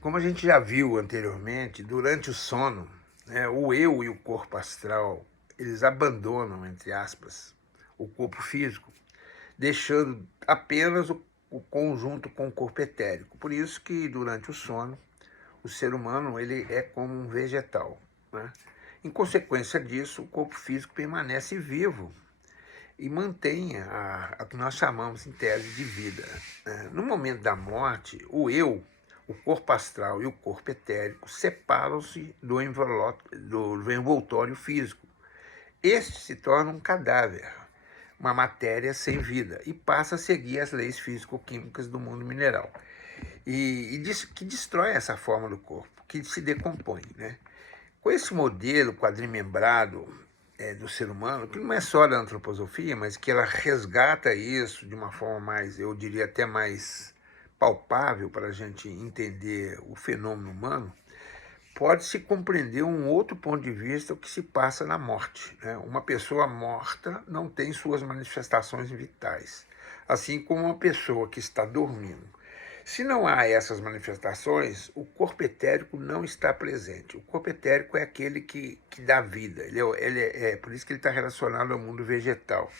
Como a gente já viu anteriormente, durante o sono, né, o eu e o corpo astral, eles abandonam, entre aspas, o corpo físico, deixando apenas o conjunto com o corpo etérico. Por isso que durante o sono, o ser humano ele é como um vegetal, né? Em consequência disso, o corpo físico permanece vivo e mantém a que nós chamamos em tese de vida, né? No momento da morte, o eu, o corpo astral e o corpo etérico separam-se do envoltório físico. Este se torna um cadáver, uma matéria sem vida, e passa a seguir as leis físico-químicas do mundo mineral. Que destrói essa forma do corpo, que se decompõe, né? Com esse modelo quadrimembrado do ser humano, que não é só da antroposofia, mas que ela resgata isso de uma forma mais, eu diria até mais palpável para a gente entender o fenômeno humano, pode-se compreender um outro ponto de vista o que se passa na morte, né? Uma pessoa morta não tem suas manifestações vitais, assim como uma pessoa que está dormindo. Se não há essas manifestações, o corpo etérico não está presente. O corpo etérico é aquele que dá vida. É por isso que ele está relacionado ao mundo vegetal.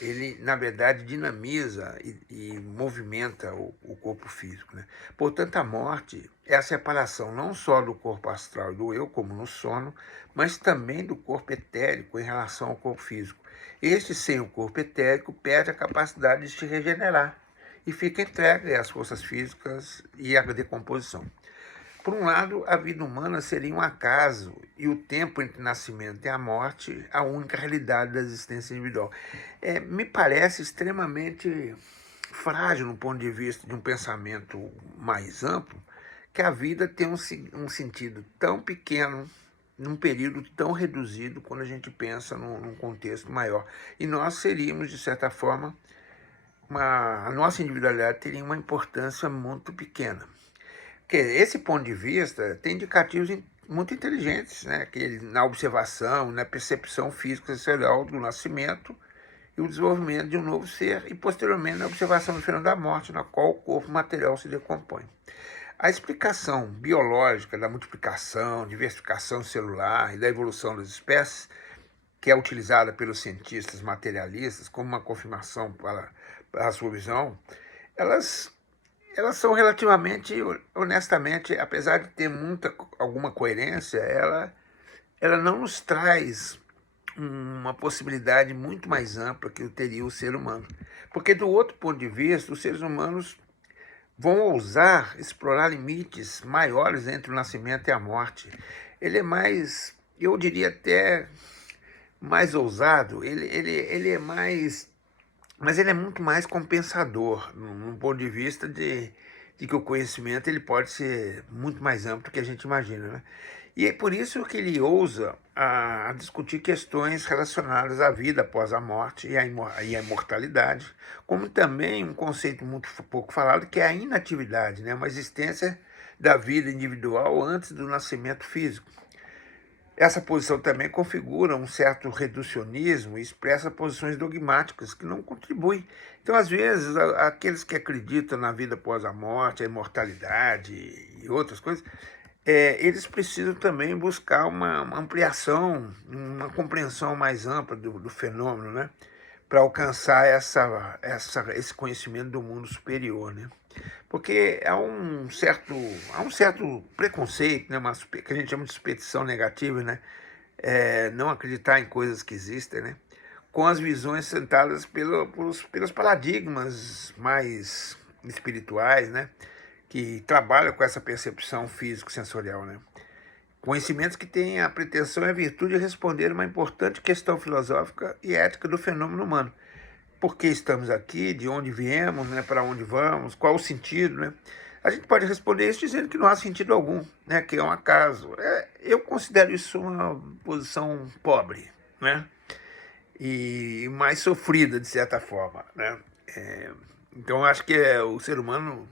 Ele, na verdade, dinamiza e movimenta o corpo físico, né? Portanto, a morte é a separação não só do corpo astral e do eu, como no sono, mas também do corpo etérico em relação ao corpo físico. Este, sem o corpo etérico, perde a capacidade de se regenerar e fica entregue às forças físicas e à decomposição. Por um lado, a vida humana seria um acaso e o tempo entre o nascimento e a morte a única realidade da existência individual. Me parece extremamente frágil no ponto de vista de um pensamento mais amplo que a vida tem um sentido tão pequeno num período tão reduzido quando a gente pensa num contexto maior. E nós seríamos, de certa forma, a nossa individualidade teria uma importância muito pequena. Porque esse ponto de vista tem indicativos muito inteligentes, né? Que na observação, na percepção física e sensorial do nascimento e o desenvolvimento de um novo ser, e posteriormente na observação do fenômeno da morte, na qual o corpo material se decompõe. A explicação biológica da multiplicação, diversificação celular e da evolução das espécies, que é utilizada pelos cientistas materialistas como uma confirmação para a sua visão, elas elas são relativamente, honestamente, apesar de ter alguma coerência, ela não nos traz uma possibilidade muito mais ampla que teria o ser humano. Porque, do outro ponto de vista, os seres humanos vão ousar explorar limites maiores entre o nascimento e a morte. Ele é mais, eu diria até mais ousado, ele é mais, mas ele é muito mais compensador, num ponto de vista de que o conhecimento ele pode ser muito mais amplo do que a gente imagina, né? E é por isso que ele ousa a discutir questões relacionadas à vida após a morte e à imortalidade, como também um conceito muito pouco falado, que é a inatividade, né? Uma existência da vida individual antes do nascimento físico. Essa posição também configura um certo reducionismo e expressa posições dogmáticas que não contribuem. Então, às vezes, aqueles que acreditam na vida após a morte, a imortalidade e outras coisas, eles precisam também buscar uma ampliação, uma compreensão mais ampla do fenômeno, né? Para alcançar esse conhecimento do mundo superior, né? Porque há um certo preconceito, né? Que a gente chama de superstição negativa, né? Não acreditar em coisas que existem, né? Com as visões sentadas pelos paradigmas mais espirituais, né? Que trabalham com essa percepção físico-sensorial, né? Conhecimentos que têm a pretensão e a virtude de responder uma importante questão filosófica e ética do fenômeno humano. Por que estamos aqui, de onde viemos, né, para onde vamos, qual o sentido, né? A gente pode responder isso dizendo que não há sentido algum, né, que é um acaso. Eu considero isso uma posição pobre, né, e mais sofrida, de certa forma, né? Então, acho que o ser humano,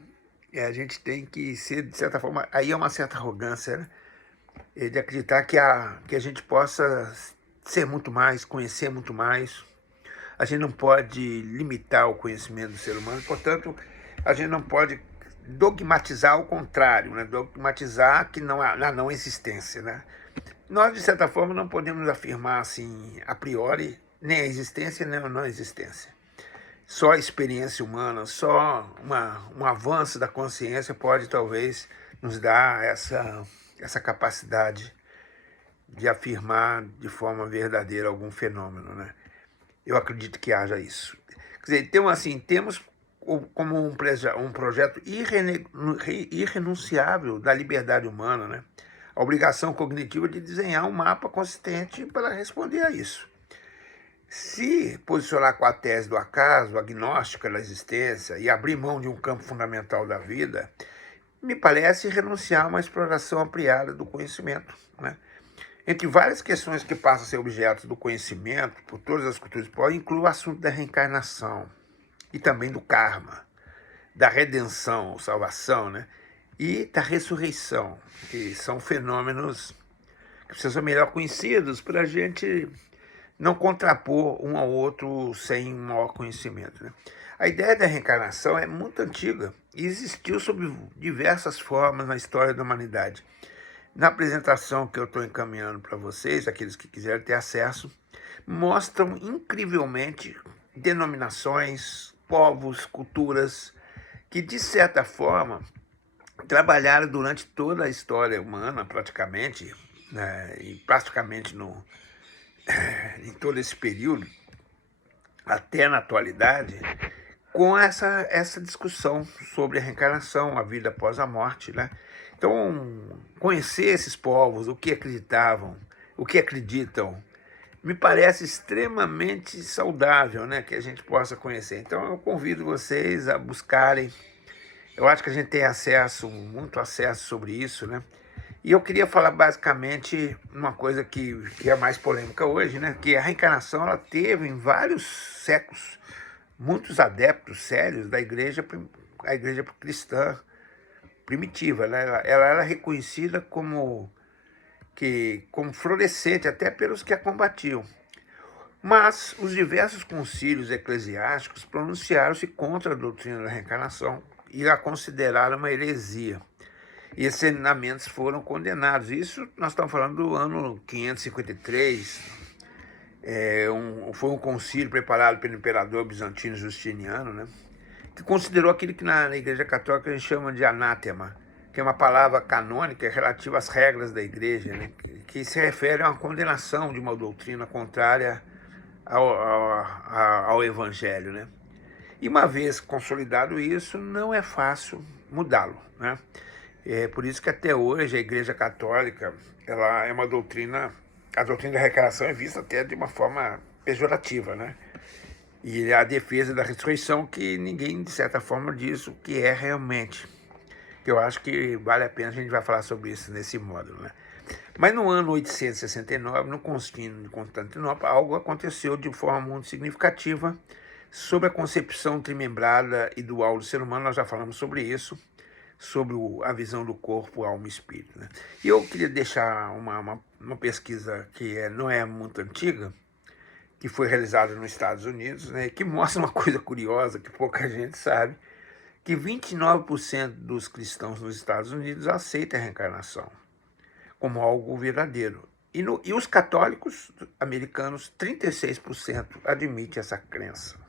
a gente tem que ser, de certa forma, aí é uma certa arrogância, né, de acreditar que a gente possa ser muito mais, conhecer muito mais. A gente não pode limitar o conhecimento do ser humano, portanto, a gente não pode dogmatizar o contrário, né? Dogmatizar que não a não existência, né? Nós, de certa forma, não podemos afirmar assim, a priori, nem a existência nem a não existência. Só a experiência humana, só um avanço da consciência pode, talvez, nos dar essa capacidade de afirmar de forma verdadeira algum fenômeno, né? Eu acredito que haja isso. Quer dizer, então, assim, temos como um projeto irrenunciável da liberdade humana, né? A obrigação cognitiva de desenhar um mapa consistente para responder a isso. Se posicionar com a tese do acaso, agnóstica da existência, e abrir mão de um campo fundamental da vida, me parece renunciar a uma exploração ampliada do conhecimento, né? Entre várias questões que passam a ser objeto do conhecimento por todas as culturas pode incluir o assunto da reencarnação e também do karma, da redenção, salvação, né? E da ressurreição, que são fenômenos que precisam ser melhor conhecidos para a gente não contrapor um ao outro sem um maior conhecimento, né? A ideia da reencarnação é muito antiga e existiu sob diversas formas na história da humanidade. Na apresentação que eu estou encaminhando para vocês, aqueles que quiserem ter acesso, mostram incrivelmente denominações, povos, culturas que, de certa forma, trabalharam durante toda a história humana, praticamente, né, e praticamente em todo esse período, até na atualidade, com essa discussão sobre a reencarnação, a vida após a morte, né? Então, conhecer esses povos, o que acreditavam, o que acreditam, me parece extremamente saudável, né, que a gente possa conhecer. Então, eu convido vocês a buscarem. Eu acho que a gente tem acesso, muito acesso sobre isso, né? E eu queria falar basicamente uma coisa que é mais polêmica hoje, né? Que a reencarnação ela teve em vários séculos muitos adeptos sérios da igreja, a igreja cristã primitiva, né? Ela era reconhecida como florescente até pelos que a combatiam. Mas os diversos concílios eclesiásticos pronunciaram-se contra a doutrina da reencarnação e a consideraram uma heresia. E esses ensinamentos foram condenados. Isso nós estamos falando do ano 553. Foi um concílio preparado pelo imperador bizantino Justiniano, né, que considerou aquilo que na Igreja Católica a gente chama de anátema, que é uma palavra canônica relativa às regras da Igreja, né, que se refere a uma condenação de uma doutrina contrária ao Evangelho, né? E uma vez consolidado isso, não é fácil mudá-lo, né? É por isso que até hoje a Igreja Católica ela é uma doutrina, a doutrina da reencarnação é vista até de uma forma pejorativa, né? E a defesa da ressurreição que ninguém, de certa forma, diz o que é realmente. Eu acho que vale a pena, a gente vai falar sobre isso nesse módulo, né? Mas no ano 869, no Concílio de Constantinopla, algo aconteceu de forma muito significativa sobre a concepção trimembrada e dual do ser humano. Nós já falamos sobre isso, sobre a visão do corpo, alma e espírito, né? E eu queria deixar uma pesquisa que não é muito antiga, que foi realizada nos Estados Unidos, né, que mostra uma coisa curiosa que pouca gente sabe, que 29% dos cristãos nos Estados Unidos aceitam a reencarnação como algo verdadeiro. E os católicos americanos, 36% admitem essa crença.